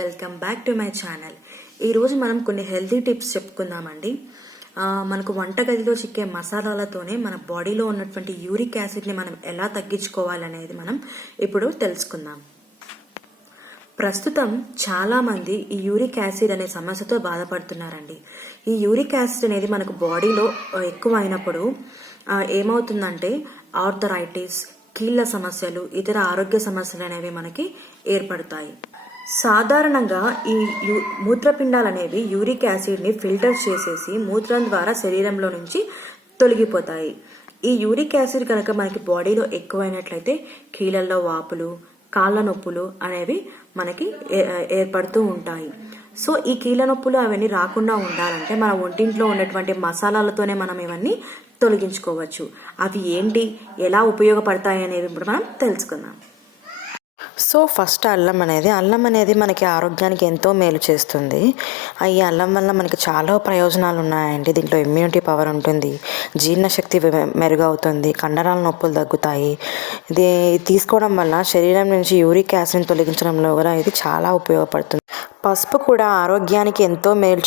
Welcome back to my channel. ఈరోజు మనం కొన్ని హెల్తీ టిప్స్ చెప్పుకుందామండి. మనకు వంటగదిలో చిక్కే మసాలాలతోనే మన బాడీలో ఉన్నటువంటి యూరిక్ యాసిడ్ని మనం ఎలా తగ్గించుకోవాలనేది మనం ఇప్పుడు తెలుసుకుందాం. ప్రస్తుతం చాలా మంది ఈ యూరిక్ యాసిడ్ అనే సమస్యతో బాధపడుతున్నారండి. ఈ యూరిక్ యాసిడ్ అనేది మనకు బాడీలో ఎక్కువ అయినప్పుడు ఏమవుతుందంటే ఆర్థరైటిస్, కీళ్ళ సమస్యలు, ఇతర ఆరోగ్య సమస్యలు అనేవి మనకి ఏర్పడతాయి. సాధారణంగా ఈ మూత్రపిండాలు అనేవి యూరిక్ యాసిడ్ని ఫిల్టర్ చేసేసి మూత్రం ద్వారా శరీరంలో నుంచి తొలగిపోతాయి. ఈ యూరిక్ యాసిడ్ కనుక మనకి బాడీలో ఎక్కువైనట్లయితే కీళ్ళల్లో వాపులు, కాళ్ళ నొప్పులు అనేవి మనకి ఏర్పడుతూ ఉంటాయి. సో ఈ కీళ్ళ నొప్పులు అవన్నీ రాకుండా ఉండాలంటే మన ఒంటింట్లో ఉన్నటువంటి మసాలాలతోనే మనం ఇవన్నీ తొలగించుకోవచ్చు. అవి ఏంటి, ఎలా ఉపయోగపడతాయి అనేది ఇప్పుడు మనం తెలుసుకుందాం. సో ఫస్ట్ అల్లం అనేది మనకి ఆరోగ్యానికి ఎంతో మేలు చేస్తుంది. ఈ అల్లం వల్ల మనకి చాలా ప్రయోజనాలు ఉన్నాయండి. దీంట్లో ఇమ్యూనిటీ పవర్ ఉంటుంది, జీర్ణశక్తి మెరుగవుతుంది, కండరాల నొప్పులు తగ్గుతాయి. ఇది తీసుకోవడం వల్ల శరీరం నుంచి యూరిక్ యాసిడ్ని తొలగించడంలో కూడా ఇది చాలా ఉపయోగపడుతుంది. పసుపు కూడా ఆరోగ్యానికి ఎంతో మేలు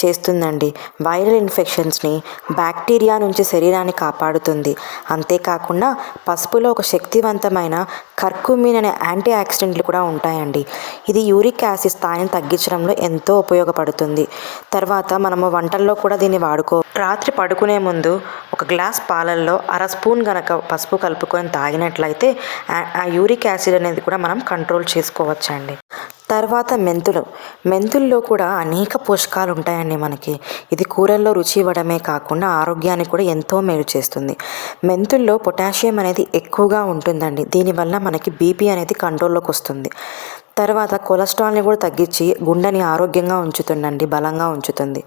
చేస్తుందండి. వైరల్ ఇన్ఫెక్షన్స్ని, బ్యాక్టీరియా నుంచి శరీరాన్ని కాపాడుతుంది. అంతేకాకుండా పసుపులో ఒక శక్తివంతమైన కర్కుమిన్ అనే యాంటీ ఆక్సిడెంట్లు కూడా ఉంటాయండి. ఇది యూరిక్ యాసిడ్ స్థాయిని తగ్గించడంలో ఎంతో ఉపయోగపడుతుంది. తర్వాత మనము వంటల్లో కూడా దీన్ని రాత్రి పడుకునే ముందు ఒక గ్లాస్ పాలల్లో 1/2 స్పూన్ గనక పసుపు కలుపుకొని తాగినట్లయితే ఆ యూరిక్ యాసిడ్ అనేది కూడా మనం కంట్రోల్ చేసుకోవచ్చండి. తర్వాత మెంతుల్లో కూడా అనేక పోషకాలు ఉంటాయండి మనకి. ఇది కూరల్లో రుచి ఇవ్వడమే కాకుండా ఆరోగ్యానికి కూడా ఎంతో మేలు చేస్తుంది. మెంతుల్లో పొటాషియం అనేది ఎక్కువగా ఉంటుందండి. దీనివల్ల మనకి బీపీ అనేది కంట్రోల్లోకి వస్తుంది. తర్వాత కొలెస్ట్రాల్ని కూడా తగ్గించి గుండెని ఆరోగ్యంగా ఉంచుతుందండి, బలంగా ఉంచుతుంది.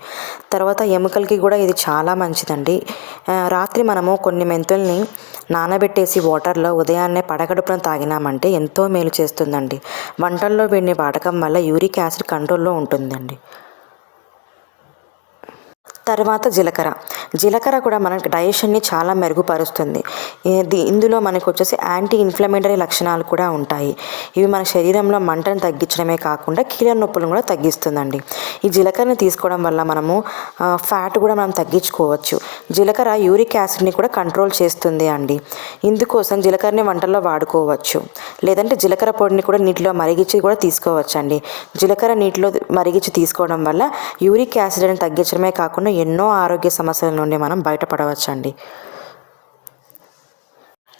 తర్వాత ఎముకలకి కూడా ఇది చాలా మంచిదండి. రాత్రి మనము కొన్ని మెంతుల్ని నానబెట్టేసి వాటర్లో ఉదయాన్నే పడగడుపున తాగినామంటే ఎంతో మేలు చేస్తుందండి. వంటల్లో వీటిని వాడకం వల్ల యూరిక్ యాసిడ్ కంట్రోల్లో ఉంటుందండి. తర్వాత జీలకర్ర కూడా మనకి డైజెషన్ని చాలా మెరుగుపరుస్తుంది. ఇందులో మనకు వచ్చేసి యాంటీ ఇన్ఫ్లమేటరీ లక్షణాలు కూడా ఉంటాయి. ఇవి మన శరీరంలో మంటను తగ్గించడమే కాకుండా కీళ్ళ నొప్పులను కూడా తగ్గిస్తుందండి. ఈ జీలకర్రని తీసుకోవడం వల్ల మనము ఫ్యాట్ కూడా మనం తగ్గించుకోవచ్చు. జీలకర్ర యూరిక్ యాసిడ్ని కూడా కంట్రోల్ చేస్తుంది అండి. ఇందుకోసం జీలకర్రని వంటల్లో వాడుకోవచ్చు. లేదంటే జీలకర్ర పొడిని కూడా నీటిలో మరిగించి కూడా తీసుకోవచ్చు అండి. జీలకర్ర నీటిలో మరిగించి తీసుకోవడం వల్ల యూరిక్ యాసిడ్ని తగ్గించడమే కాకుండా ఎన్నో ఆరోగ్య సమస్యల నుండి మనం బయటపడవచ్చండి.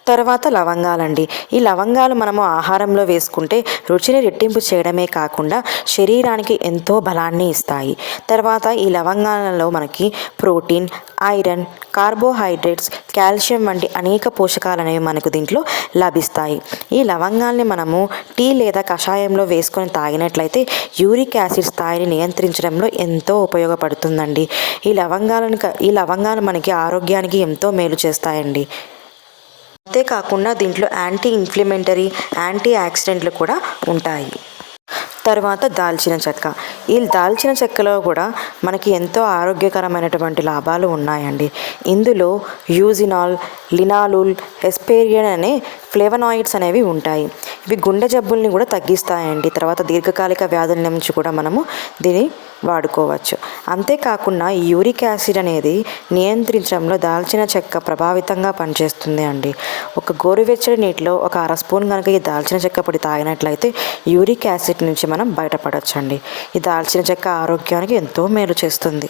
తర్వాత లవంగాలండి. ఈ లవంగాలు మనము ఆహారంలో వేసుకుంటే రుచిని రెట్టింపు చేయడమే కాకుండా శరీరానికి ఎంతో బలాన్ని ఇస్తాయి. తర్వాత ఈ లవంగాలలో మనకి ప్రోటీన్, ఐరన్, కార్బోహైడ్రేట్స్, కాల్షియం వంటి అనేక పోషకాలు అనేవి మనకు దీంట్లో లభిస్తాయి. ఈ లవంగాల్ని మనము టీ లేదా కషాయంలో వేసుకొని తాగినట్లయితే యూరిక్ యాసిడ్ స్థాయిని నియంత్రించడంలో ఎంతో ఉపయోగపడుతుందండి. ఈ లవంగాలు మనకి ఆరోగ్యానికి ఎంతో మేలు చేస్తాయండి. అంతేకాకుండా దీంట్లో యాంటీ ఇన్ఫ్లమేటరీ, యాంటీ ఆక్సిడెంట్లు కూడా ఉంటాయి. తర్వాత ఈ దాల్చిన చెక్కలో కూడా మనకి ఎంతో ఆరోగ్యకరమైనటువంటి లాభాలు ఉన్నాయండి. ఇందులో యూజినాల్, లినాలుల్, ఎస్పేరియన్ అనే ఫ్లేవనాయిడ్స్ అనేవి ఉంటాయి. ఇవి గుండె జబ్బుల్ని కూడా తగ్గిస్తాయండి. తర్వాత దీర్ఘకాలిక వ్యాధుల నుంచి కూడా మనము దీన్ని వాడుకోవచ్చు. అంతేకాకుండా ఈ యూరిక్ యాసిడ్ అనేది నియంత్రించడంలో దాల్చిన చెక్క ప్రభావితంగా పనిచేస్తుంది అండి. ఒక గోరువెచ్చని నీటిలో ఒక 1/2 స్పూన్ కనుక ఈ దాల్చిన చెక్క పొడి తాగినట్లయితే యూరిక్ యాసిడ్ నుంచి మనం బయటపడవచ్చండి. ఈ దాల్చిన చెక్క ఆరోగ్యానికి ఎంతో మేలు చేస్తుంది.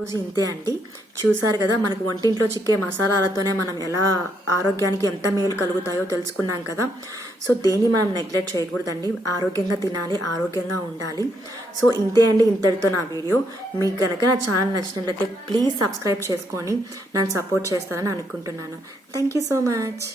రోజు ఇంతే అండి. చూసారు కదా, మనకు వంటింట్లో చిక్కే మసాలాలతోనే మనం ఎలా ఆరోగ్యానికి ఎంత మేలు కలుగుతాయో తెలుసుకున్నాం కదా. సో దేన్ని మనం నెగ్లెక్ట్ చేయకూడదండి. ఆరోగ్యంగా తినాలి, ఆరోగ్యంగా ఉండాలి. సో ఇంతే అండి, ఇంతటితో నా వీడియో. మీకు కనుక నా ఛానల్ నచ్చినట్లయితే ప్లీజ్ సబ్స్క్రైబ్ చేసుకొని నన్ను సపోర్ట్ చేస్తారని అనుకుంటున్నాను. Thank you so much.